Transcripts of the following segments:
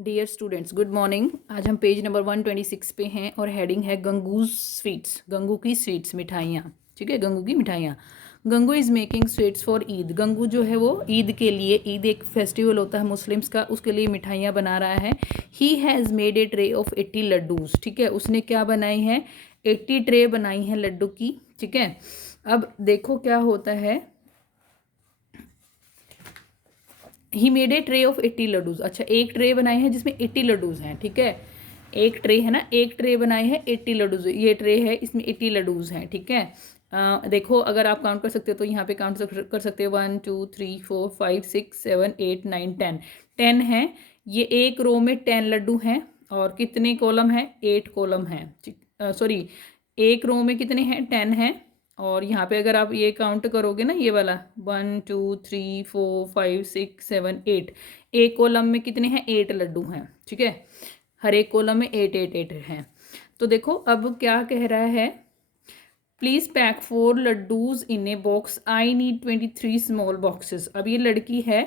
Dear students, good morning. आज हम page number 126 पे हैं और हेडिंग है गंगूज स्वीट्स, गंगू की स्वीट्स, मिठाइयाँ। ठीक है, गंगू की मिठाइयाँ। Gangu is making sweets for Eid. Gangu जो है वो ईद के लिए, ईद एक फेस्टिवल होता है मुस्लिम्स का, उसके लिए मिठाइयाँ बना रहा है। He has made a tray of 80 laddoos. ठीक है, उसने क्या बनाई है? 80 ट्रे बनाई है लड्डू की। ठीक है, अब देखो क्या होता है। He made a tray of 80 laddoos. अच्छा, एक ट्रे बनाए हैं जिसमें 80 लड्डूज हैं। ठीक है, एक ट्रे है ना, एक ट्रे बनाए हैं 80 लड्डूज। ये ट्रे है, इसमें 80 लड्डूज हैं। ठीक है, देखो अगर आप काउंट कर सकते हो तो यहाँ पे काउंट कर सकते हो 1 2 3 4 5 6 7 8 9 10। 10 है। ये एक रो में 10 लड्डू हैं। और कितने कॉलम हैं? 8 कॉलम हैं। सॉरी, एक रो में कितने हैं? 10 हैं। और यहाँ पे अगर आप ये काउंट करोगे ना, ये वाला 1 2 3 4 5 6 7 8, एक कॉलम में कितने हैं? 8 लड्डू हैं। ठीक है, हर एक कॉलम में 8 8 8 हैं। तो देखो अब क्या कह रहा है, please pack 4 laddoos in a box, I need 23 small boxes. अब ये लड़की है,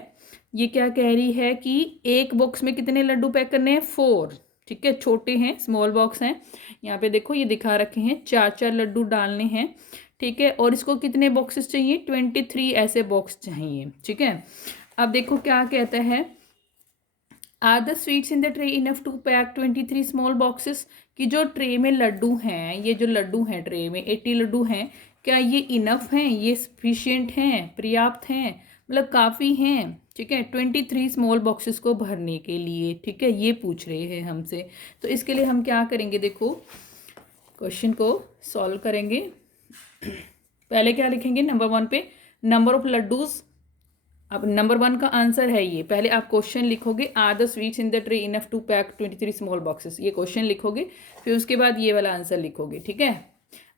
ये क्या कह रही है कि एक बॉक्स में कितने लड्डू पैक करने हैं? 4। ठीक है, छोटे हैं, स्मॉल बॉक्स हैं। यहाँ पे देखो ये दिखा रखे हैं, 4 लड्डू डालने हैं। ठीक है, और इसको कितने बॉक्सेस चाहिए? 23 ऐसे बॉक्स चाहिए। ठीक है, अब देखो क्या कहता है, are the sweets in the tray enough to pack 23 small boxes. कि जो ट्रे में लड्डू हैं, ये जो लड्डू हैं ट्रे में 80 लड्डू हैं, क्या ये इनफ हैं? ये सफिशिएंट हैं, पर्याप्त हैं, मतलब काफ़ी हैं? ठीक है, 23 स्मॉल बॉक्सेस को भरने के लिए। ठीक है, ये पूछ रहे हैं हमसे। तो इसके लिए हम क्या करेंगे, देखो क्वेश्चन को सॉल्व करेंगे। पहले क्या लिखेंगे? नंबर 1 पे नंबर ऑफ लड्डूज। अब नंबर 1 का आंसर है ये। पहले आप क्वेश्चन लिखोगे, are the sweets in the tray enough to pack 23 small boxes. ये क्वेश्चन लिखोगे, फिर उसके बाद ये वाला आंसर लिखोगे। ठीक है,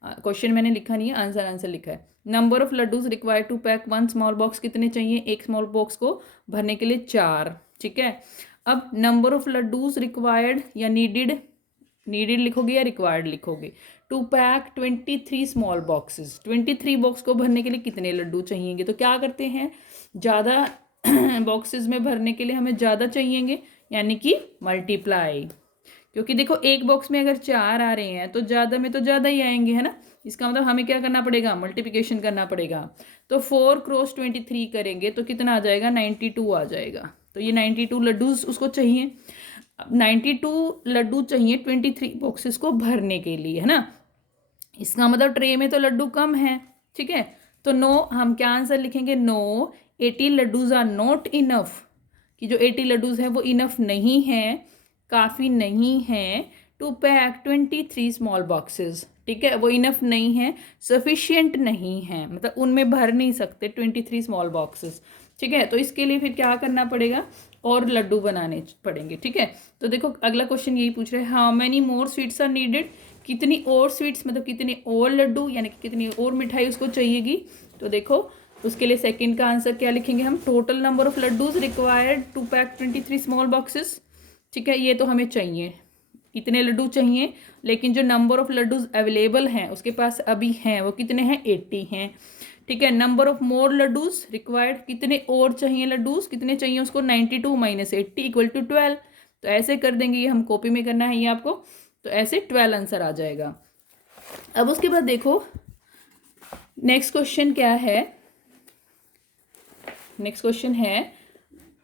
क्वेश्चन मैंने लिखा नहीं है, आंसर लिखा है। Number of laddoos required to pack 1 small box. कितने चाहिए एक स्मॉल बॉक्स को भरने के लिए? 4। ठीक है, अब नंबर ऑफ लड्डूज रिक्वायर्ड या नीडिड, नीडेड लिखोगे या रिक्वायर्ड लिखोगे? To pack 23 small boxes. 23 box को भरने के लिए कितने लड्डू चाहिएंगे? तो क्या करते हैं, ज़्यादा बॉक्सेस में भरने के लिए हमें ज़्यादा चाहिएंगे, यानी कि मल्टीप्लाई। क्योंकि देखो एक बॉक्स में अगर 4 आ रहे हैं तो ज़्यादा में तो ज़्यादा ही आएंगे, है ना। इसका मतलब हमें क्या करना पड़ेगा? मल्टीप्लिकेशन करना पड़ेगा। तो 4 क्रॉस 23 करेंगे तो कितना आ जाएगा? 92 आ जाएगा। तो ये 92 लड्डूज उसको चाहिए। अब 92 लड्डू चाहिए 23 बॉक्सेस को भरने के लिए, है ना। इसका मतलब ट्रे में तो लड्डू कम है। ठीक है, तो नो, हम क्या आंसर लिखेंगे? No, 80 laddoos are not enough. कि जो 80 लड्डूज हैं वो इनफ नहीं है, काफ़ी नहीं है, टू पैक 23 स्मॉल बॉक्सेस। ठीक है, वो इनफ नहीं है, सफिशिएंट नहीं है, मतलब उनमें भर नहीं सकते 23 स्मॉल बॉक्सेस। ठीक है, तो इसके लिए फिर क्या करना पड़ेगा? और लड्डू बनाने पड़ेंगे। ठीक है, तो देखो अगला क्वेश्चन यही पूछ रहे हैं, how many more sweets are needed. कितनी और स्वीट्स, मतलब कितनी और लड्डू, यानी कि कितनी और मिठाई उसको चाहिएगी। तो देखो उसके लिए सेकंड का आंसर क्या लिखेंगे हम? Total number of laddoos required to pack 23 small boxes. ठीक है, ये तो हमें चाहिए, इतने लड्डू चाहिए, लेकिन जो नंबर ऑफ लड्डूज अवेलेबल हैं उसके पास अभी हैं वो कितने हैं? 80 हैं। ठीक है, number of more laddoos required, कितने और चाहिए लड्डूज, कितने चाहिए उसको? 92 माइनस 80 इक्वल टू 12। तो ऐसे कर देंगे, ये हम कॉपी में करना है ये आपको। तो ऐसे 12 आंसर आ जाएगा। अब उसके बाद देखो नेक्स्ट क्वेश्चन क्या है। नेक्स्ट क्वेश्चन है,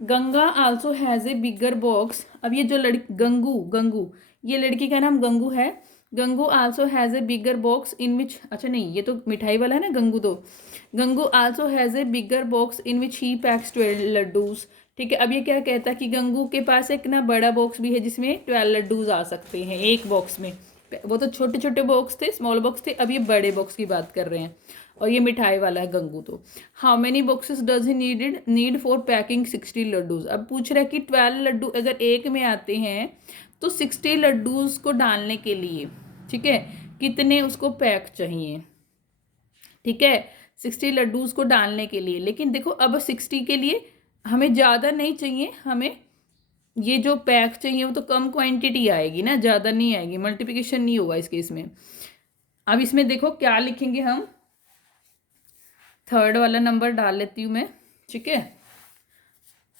Ganga also has a bigger box. अब ये जो लड़की गंगू, ये लड़की का नाम गंगू है। Gangu also has a bigger box in which, अच्छा नहीं, ये तो मिठाई वाला है ना गंगू। तो Gangu also has a bigger box in which he PACS 12 laddoos. ठीक है, अब ये क्या कहता है कि गंगू के पास एक ना बड़ा बॉक्स भी है जिसमें 12 लड्डूज आ सकते हैं एक बॉक्स में। वो तो छोटे छोटे बॉक्स थे, स्मॉल बॉक्स थे, अब ये बड़े बॉक्स की बात कर रहे हैं। और ये मिठाई वाला है गंगू। तो how many boxes does he need for packing 60 laddoos. अब पूछ रहा है कि 12 लड्डू अगर एक में आते हैं तो 60 लड्डूज को डालने के लिए, ठीक है, कितने उसको पैक चाहिए? ठीक है, 60 लड्डूज को डालने के लिए। लेकिन देखो अब 60 के लिए हमें ज़्यादा नहीं चाहिए, हमें ये जो पैक चाहिए वो तो कम क्वांटिटी आएगी ना, ज़्यादा नहीं आएगी, मल्टीप्लिकेशन नहीं होगा इस केस में। अब इसमें देखो क्या लिखेंगे हम, थर्ड वाला नंबर डाल लेती हूँ मैं। ठीक है,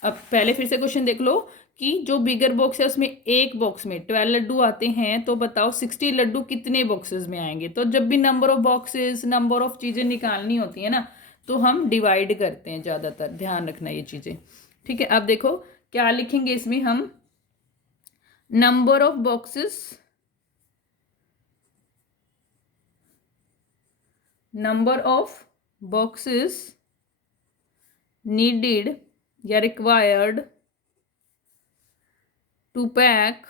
अब पहले फिर से क्वेश्चन देख लो कि जो बिगर बॉक्स है उसमें एक बॉक्स में 12 लड्डू आते हैं, तो बताओ 60 लड्डू कितने बॉक्सेस में आएंगे। तो जब भी number of boxes, number of चीज़ें निकालनी होती है ना, तो हम डिवाइड करते हैं ज़्यादातर, ध्यान रखना ये चीज़ें, ठीक है। अब देखो क्या लिखेंगे इसमें हम, number of boxes, number of boxes needed या required to pack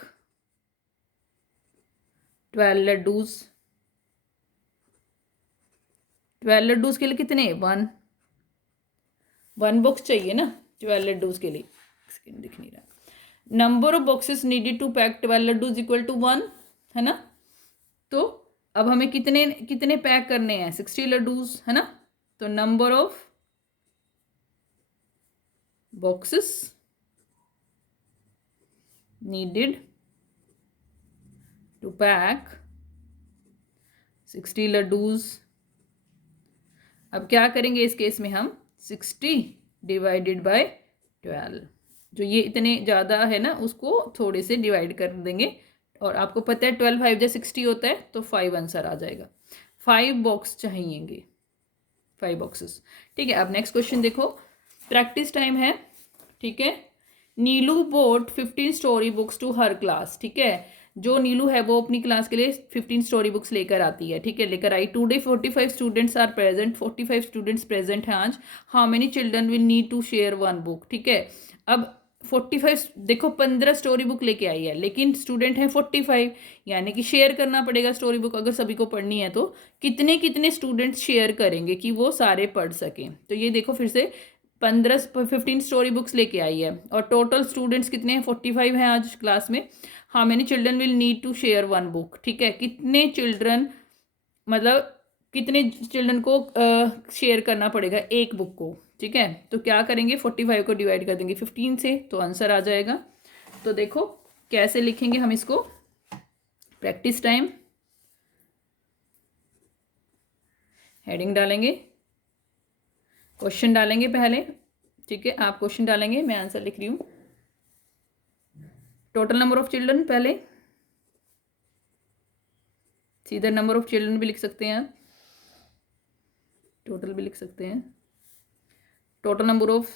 12 laddoos. 12 laddoos के लिए कितने, 1 बॉक्स चाहिए ना 12 लड्डूज के लिए, स्क्रीन दिख नहीं रहा। Number of boxes needed to pack 12 laddoos equal to 1, है ना। तो अब हमें कितने कितने पैक करने हैं, 60 लड्डूज, है ना। तो number of boxes needed to pack 60 laddoos. अब क्या करेंगे इस केस में हम, 60 डिवाइडेड बाय 12, जो ये इतने ज़्यादा है ना उसको थोड़े से डिवाइड कर देंगे, और आपको पता है 12 5 जा 60 होता है, तो 5 आंसर आ जाएगा। 5 बॉक्स चाहिएंगे, 5 बॉक्सेस, ठीक है। अब नेक्स्ट क्वेश्चन देखो, प्रैक्टिस टाइम है, ठीक है। Neelu bought 15 story books to her class, ठीक है। जो नीलू है वो अपनी क्लास के लिए 15 स्टोरी बुक्स लेकर आती है, ठीक है, लेकर आई। Today 45 students are present, 45 students present हैं आज। How many children will need to share 1 book, ठीक है। अब 45 देखो 15 स्टोरी बुक लेके आई है, लेकिन स्टूडेंट हैं 45, यानी कि शेयर करना पड़ेगा स्टोरी बुक अगर सभी को पढ़नी है तो। कितने कितने स्टूडेंट्स शेयर करेंगे कि वो सारे पढ़ सकें। तो ये देखो फिर से 15 स्टोरी बुक्स लेके आई है, और टोटल स्टूडेंट्स कितने हैं, 45 हैं आज क्लास में। How many children will need to share 1 book, ठीक है। कितने चिल्ड्रन, मतलब कितने चिल्ड्रन को शेयर करना पड़ेगा एक बुक को, ठीक है। तो क्या करेंगे, 45 को डिवाइड कर देंगे 15 से, तो आंसर आ जाएगा। तो देखो कैसे लिखेंगे हम इसको, प्रैक्टिस टाइम, हेडिंग डालेंगे, क्वेश्चन डालेंगे पहले, ठीक है। आप क्वेश्चन डालेंगे, मैं आंसर लिख रही हूँ। टोटल नंबर ऑफ चिल्ड्रन, पहले सीधा नंबर ऑफ चिल्ड्रन भी लिख सकते हैं आप, टोटल भी लिख सकते हैं। Total number of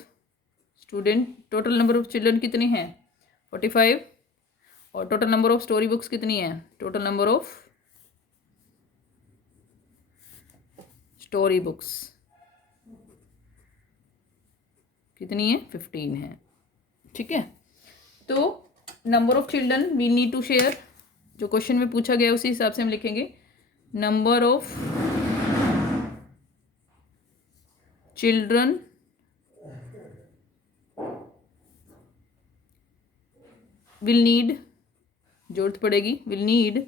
student, total number of children कितने हैं, 45, और total number of story books कितनी है, total number of story books कितनी है, 15 है, ठीक है। तो number of children we need to share, जो क्वेश्चन में पूछा गया उसी हिसाब से हम लिखेंगे। Number of children will need, जरूरत पड़ेगी, will need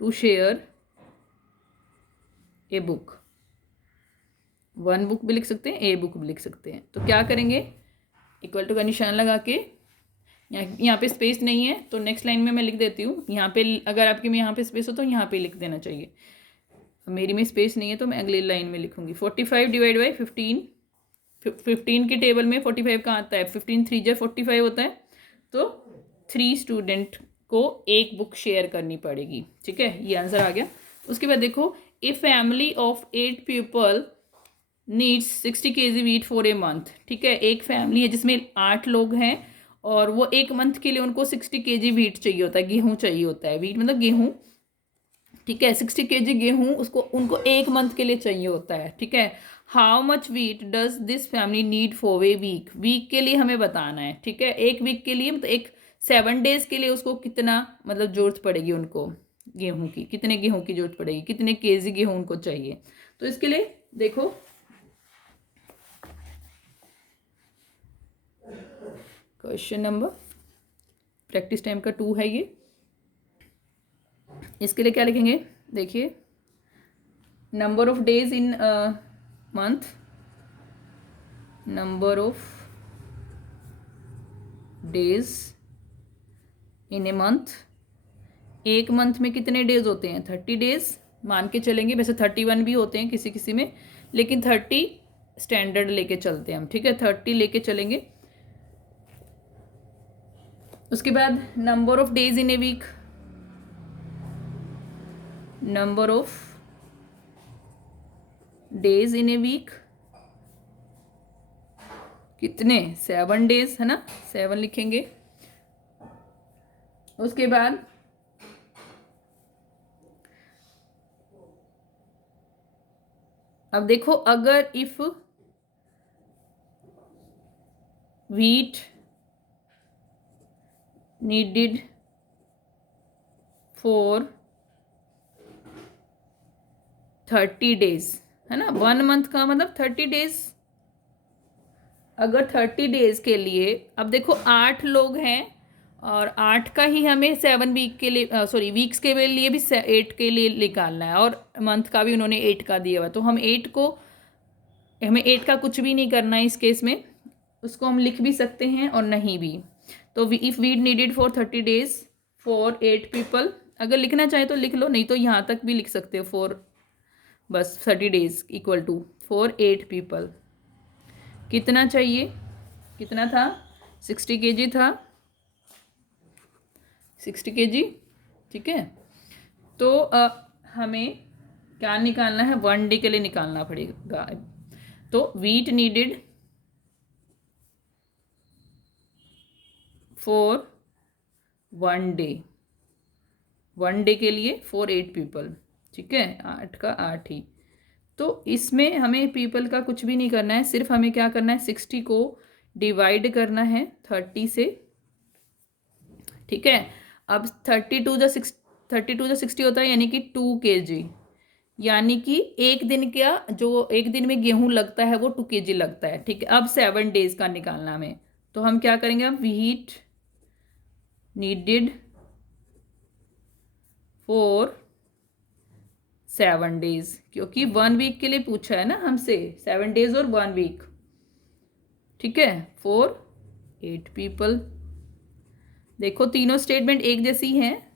to share a book, 1 book भी लिख सकते हैं, ए बुक भी लिख सकते हैं। तो क्या करेंगे, इक्वल टू का निशान लगा के, यहाँ पे स्पेस नहीं है तो नेक्स्ट लाइन में मैं लिख देती हूँ। यहाँ पे अगर आपके में यहाँ पे स्पेस हो तो यहाँ पे लिख देना चाहिए, मेरी में स्पेस नहीं है तो मैं अगली लाइन में लिखूँगी। 45 डिवाइड बाई 15, 15 की टेबल में 45 कहाँ आता है, 15 3 जा 45 होता है, तो 3 स्टूडेंट को एक बुक शेयर करनी पड़ेगी, ठीक है। ये आंसर आ गया। उसके बाद देखो, a family of 8 people needs 60 kg wheat for a month, ठीक है। एक फैमिली है जिसमें 8 लोग हैं, और वो एक मंथ के लिए उनको 60 kg वीट चाहिए होता है, गेहूँ चाहिए होता है, वीट मतलब गेहूँ, ठीक है। 60 kg गेहूँ उनको एक मंथ के लिए चाहिए होता है, ठीक है। How much wheat does this family need for a week, week के लिए हमें बताना है, ठीक है। एक वीक के लिए मतलब एक 7 डेज के लिए उसको कितना मतलब जरूरत पड़ेगी, उनको गेहूँ की कितने गेहूँ की जरूरत पड़ेगी, कितने केजी गेहूँ उनको चाहिए। तो इसके लिए देखो क्वेश्चन नंबर, प्रैक्टिस टाइम का 2 है ये। इसके लिए क्या लिखेंगे, देखिए, number of days in month, number of days in a month, एक मंथ में कितने डेज होते हैं, 30 डेज मान के चलेंगे। वैसे 31 भी होते हैं किसी किसी में, लेकिन 30 स्टैंडर्ड लेके चलते हैं हम, ठीक है। 30 लेके चलेंगे। उसके बाद number of days in a week, number of days in a week कितने, 7 डेज है ना, 7 लिखेंगे। उसके बाद अब देखो, अगर if wheat needed for 30 days, है ना, 1 मंथ का मतलब 30 डेज। अगर 30 डेज के लिए, अब देखो 8 लोग हैं और 8 का ही हमें 7 वीक के लिए, सॉरी वीक्स के लिए भी 8 के लिए निकालना है, और मंथ का भी उन्होंने 8 का दिया हुआ, तो हमें 8 का कुछ भी नहीं करना है इस केस में। उसको हम लिख भी सकते हैं और नहीं भी। तो if weed needed for 30 days for 8 people, अगर लिखना चाहे तो लिख लो, नहीं तो यहाँ तक भी लिख सकते हो, फॉर बस 30 days equal to for 8 people. कितना चाहिए, कितना था, 60 kg था, 60 kg, ठीक है। तो हमें क्या निकालना है, 1 डे के लिए निकालना पड़ेगा। तो wheat needed for 1 day, 1 day के लिए फॉर 8 पीपल, ठीक है, 8 का 8 ही। तो इसमें हमें पीपल का कुछ भी नहीं करना है, सिर्फ हमें क्या करना है, 60 को डिवाइड करना है 30 से, ठीक है। अब 32 जो 60 होता है, यानी कि 2 kg, यानी कि एक दिन का जो एक दिन में गेहूं लगता है वो 2 kg लगता है, ठीक है। अब 7 डेज का निकालना हमें, तो हम क्या करेंगे, अब वीट नीडेड फॉर 7 डेज, क्योंकि 1 वीक के लिए पूछा है ना हमसे, 7 डेज और 1 वीक, ठीक है, फॉर 8 पीपल। देखो तीनों स्टेटमेंट एक जैसी हैं,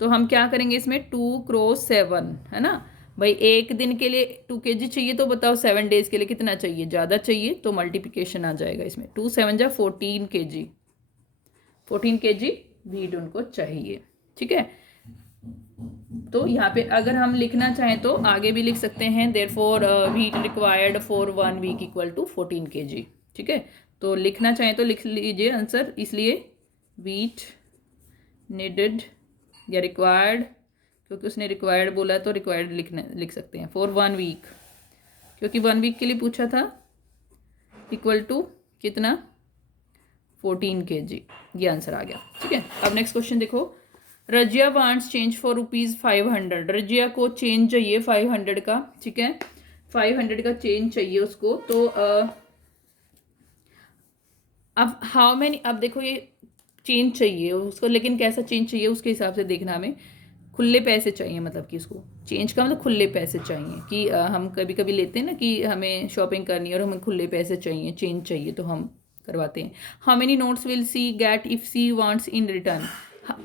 तो हम क्या करेंगे इसमें, 2 क्रॉस 7, है ना भाई। एक दिन के लिए 2 kg चाहिए, तो बताओ 7 डेज के लिए कितना चाहिए, ज़्यादा चाहिए, तो मल्टीप्लिकेशन आ जाएगा इसमें, 2 7 जा 14 kg, 14 kg वीट उनको चाहिए, ठीक है। तो यहाँ पे अगर हम लिखना चाहें तो आगे भी लिख सकते हैं, therefore wheat required for 1 week equal to 14 kg, ठीक है। तो लिखना चाहें तो लिख लीजिए आंसर, इसलिए वीट नीडेड या रिक्वायर्ड, क्योंकि उसने रिक्वायर्ड बोला तो रिक्वायर्ड लिख सकते हैं, फॉर 1 वीक, क्योंकि 1 वीक के लिए पूछा था, इक्वल टू कितना, 14 kg, ये आंसर आ गया, ठीक है। अब नेक्स्ट क्वेश्चन देखो, Razia wants change for ₹500, Razia को चेंज चाहिए 500 का, ठीक है, 500 का चेंज चाहिए उसको। तो अब हाउ मैनी, अब देखो ये चेंज चाहिए उसको, लेकिन कैसा चेंज चाहिए उसके हिसाब से देखना, हमें खुले पैसे चाहिए, मतलब कि उसको चेंज का मतलब खुले पैसे चाहिए, कि हम कभी कभी लेते हैं ना कि हमें शॉपिंग करनी है और हमें खुले पैसे चाहिए, चेंज चाहिए, तो हम करवाते हैं। How many notes will see get if C wants in return,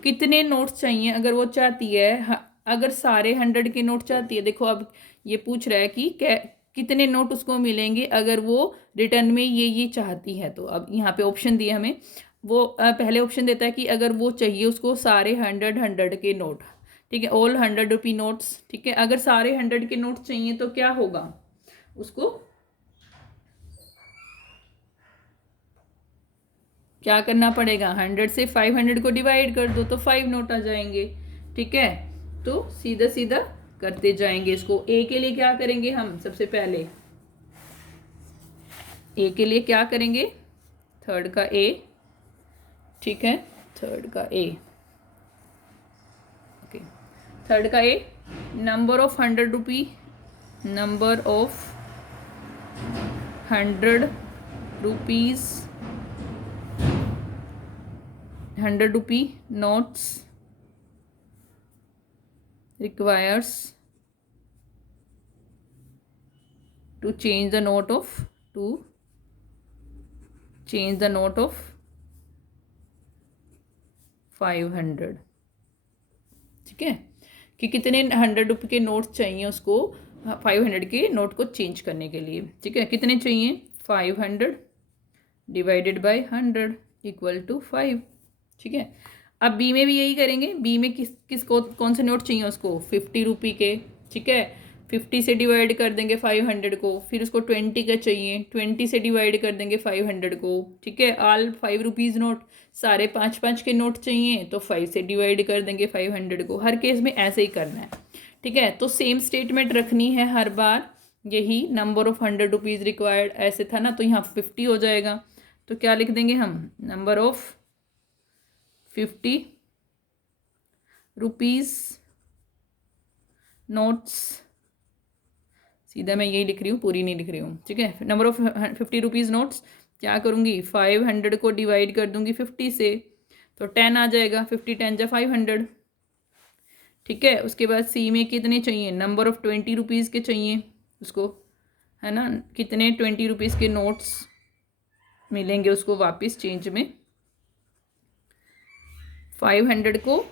कितने नोट्स चाहिए अगर वो चाहती है, अगर सारे 100 के नोट चाहती है। देखो अब ये पूछ रहा है कि कितने नोट उसको मिलेंगे अगर वो रिटर्न में ये चाहती है। तो अब यहाँ पे ऑप्शन दिए हमें, वो पहले ऑप्शन देता है कि अगर वो चाहिए उसको सारे 100 के नोट, ठीक है, ऑल 100 रुपी नोट्स, ठीक है। अगर सारे 100 के नोट चाहिए तो क्या होगा, उसको क्या करना पड़ेगा, 100 से 500 को डिवाइड कर दो तो 5 नोट आ जाएंगे, ठीक है। तो सीधा सीधा करते जाएंगे इसको। ए के लिए क्या करेंगे हम, सबसे पहले ए के लिए क्या करेंगे, 3rd का ए, ठीक है, 3rd का ए, ओके, 3rd का A, number of 100 rupee, number of 100 rupees, 100 rupee notes requires to change the note of 500, ठीक है, कि कितने 100 रुपये के नोट चाहिए उसको 500 के नोट को चेंज करने के लिए, ठीक है। कितने चाहिए, 500 डिवाइडेड बाय 100 इक्वल टू 5, ठीक है। अब बी में भी यही करेंगे। बी में किसको कौन से नोट चाहिए उसको, 50 रुपये के, ठीक है। 50 से डिवाइड कर देंगे 500 को, फिर उसको 20 का चाहिए, 20 से डिवाइड कर देंगे 500 को, ठीक है। ऑल 5 रुपीज़ नोट, सारे 5-5 के नोट चाहिए तो 5 से डिवाइड कर देंगे 500 को। हर केस में ऐसे ही करना है, ठीक है। तो सेम स्टेटमेंट रखनी है हर बार। यही नंबर ऑफ 100 रुपीज़ रिक्वायर्ड ऐसे था ना, तो यहाँ 50 हो जाएगा। तो क्या लिख देंगे हम, नंबर ऑफ 50 रुपीज़ नोट्स, सीधा मैं यही लिख रही हूँ, पूरी नहीं लिख रही हूँ, ठीक है। नंबर ऑफ 50 रुपीज़ नोट्स, क्या करूँगी, 500 को डिवाइड कर दूँगी 50 से, तो 10 आ जाएगा। 50 10 जा 500, ठीक है। उसके बाद सी में कितने चाहिए, नंबर ऑफ 20 रुपीज़ के चाहिए उसको, है ना। कितने 20 रुपीज़ के नोट्स मिलेंगे उसको वापस चेंज में। 500 को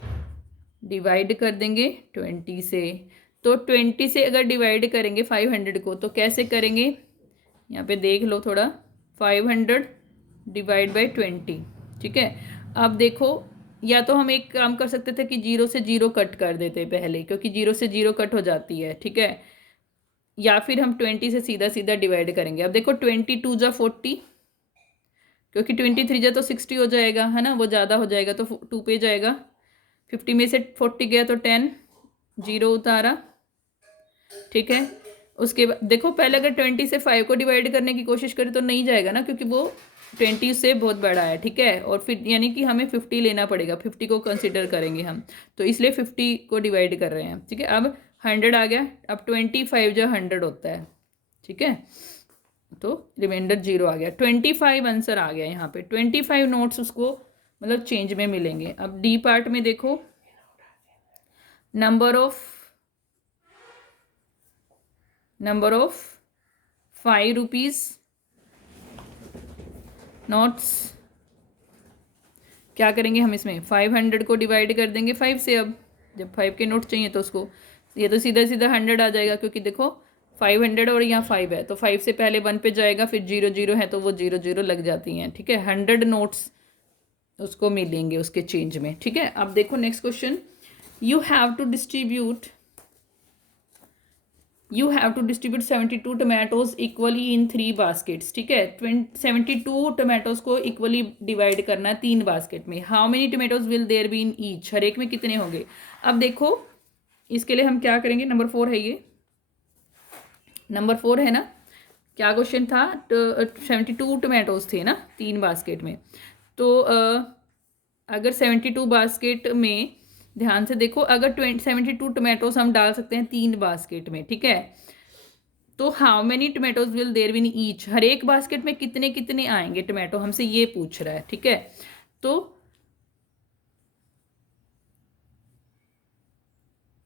डिवाइड कर देंगे 20 से, तो 20 से अगर डिवाइड करेंगे 500 को तो कैसे करेंगे, यहाँ पे देख लो थोड़ा, 500 डिवाइड बाई 20, ठीक है। अब देखो, या तो हम एक काम कर सकते थे कि 0 से 0 कट कर देते पहले, क्योंकि 0 से 0 कट हो जाती है, ठीक है। या फिर हम 20 से सीधा सीधा डिवाइड करेंगे। अब देखो 22 जा 40, क्योंकि 23 जा तो 60 हो जाएगा, है ना, वो ज़्यादा हो जाएगा तो 2 पे जाएगा। 50 में से 40 गया तो 10, 0 उतारा, ठीक है। उसके बाद देखो, पहले अगर 20 से 5 को डिवाइड करने की कोशिश करें तो नहीं जाएगा ना, क्योंकि वो 20 से बहुत बड़ा है, ठीक है। और फिर यानी कि हमें 50 लेना पड़ेगा, 50 को कंसिडर करेंगे हम, तो इसलिए 50 को डिवाइड कर रहे हैं, ठीक है। अब 100 आ गया, अब 25 जो 100 होता है, ठीक है। तो रिमाइंडर 0 आ गया, 25 आंसर आ गया यहाँ पे। 25 नोट्स उसको मतलब चेंज में मिलेंगे। अब डी पार्ट में देखो, नंबर ऑफ 5 रुपीज़ नोट्स, क्या करेंगे हम इसमें, 500 को डिवाइड कर देंगे 5 से। अब जब 5 के नोट चाहिए तो उसको, ये तो सीधा सीधा 100 आ जाएगा, क्योंकि देखो 500 और यहाँ 5 है, तो 5 से पहले 1 पे जाएगा, फिर 0 0 है तो वो 0 0 लग जाती हैं, ठीक है। 100 नोट्स उसको मिलेंगे उसके चेंज में, ठीक है। अब देखो next question, you have to distribute 72 tomatoes equally in 3 baskets, ठीक है। 72 टमाटोज को इक्वली डिवाइड करना है 3 बास्केट में। How many tomatoes will there be in each, हर एक में कितने होंगे। अब देखो इसके लिए हम क्या करेंगे, नंबर 4 है ये, नंबर 4 है ना। क्या क्वेश्चन था, 72 टमाटोज थे ना 3 बास्केट में, तो अगर 72 बास्केट में, ध्यान से देखो, अगर 72 टमाटोज हम डाल सकते हैं 3 बास्केट में, ठीक है। तो how many tomatoes will there be in each, हर एक बास्केट में कितने कितने आएंगे टमाटो, हमसे ये पूछ रहा है, ठीक है। तो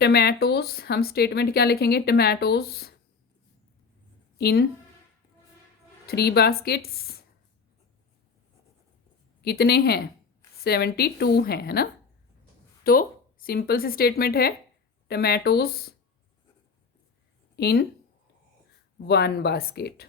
टमाटोज हम स्टेटमेंट क्या लिखेंगे, टमाटोज इन 3 बास्केट्स कितने हैं, 72 हैं, है ना। तो सिंपल सी स्टेटमेंट है, टमाटोज इन 1 बास्केट,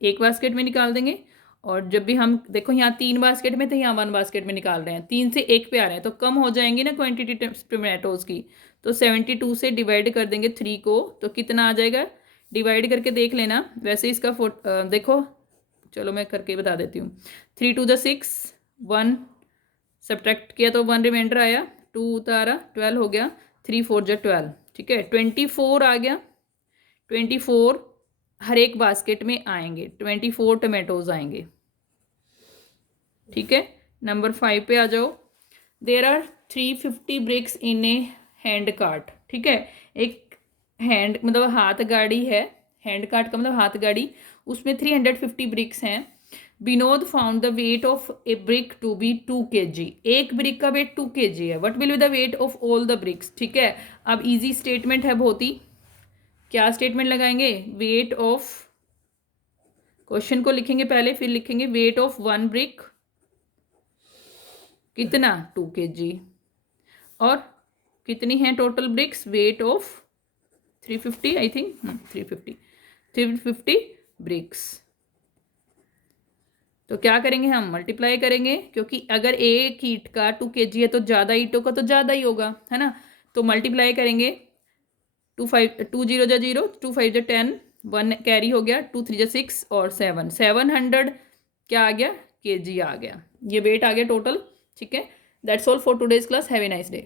एक बास्केट में निकाल देंगे। और जब भी हम देखो यहाँ 3 बास्केट में थे, यहाँ 1 बास्केट में निकाल रहे हैं, 3 से 1 पे आ रहे हैं, तो कम हो जाएंगी ना क्वांटिटी टमाटोज की। तो 72 से डिवाइड कर देंगे 3 को, तो कितना आ जाएगा, डिवाइड करके देख लेना। वैसे इसका देखो, चलो मैं करके बता देती हूँ। 3 2 × 6, 1 सब्ट्रैक्ट किया तो 1 रिमाइंडर आया, 2 उतारा, 12 हो गया, 3 4 × 12, ठीक है। 24 आ गया, 24 हर एक बास्केट में आएंगे, 24 टमाटोज आएंगे, ठीक है। नंबर 5 पे आ जाओ, there are 350 bricks in a hand cart, ठीक है। एक हैंड मतलब हाथ गाड़ी है, हैंड कार्ट का मतलब हाथ गाड़ी, उसमें 350 ब्रिक्स हैं। Vinod found the weight of a brick to be 2 kg, एक ब्रिक का वेट 2 kg है। What will be the weight of all the bricks, ठीक है। अब इजी स्टेटमेंट है बहुत ही, क्या स्टेटमेंट लगाएंगे, वेट ऑफ, क्वेश्चन को लिखेंगे पहले, फिर लिखेंगे वेट ऑफ 1 ब्रिक कितना, 2 kg, और कितनी है total bricks, weight of 350, I think 350 bricks, तो क्या करेंगे हम, मल्टीप्लाई करेंगे, क्योंकि अगर एक ईंट का 2 kg है तो ज़्यादा ईंटों का तो ज़्यादा ही होगा, है ना। तो मल्टीप्लाई करेंगे, 2 जीरो जा जीरो, 2 5 जा 10, 1 कैरी हो गया, 2 3 जा 6 और 700 क्या आ गया, kg आ गया। ये वेट आ गया टोटल, ठीक है। That's all for today's class. Have a nice day.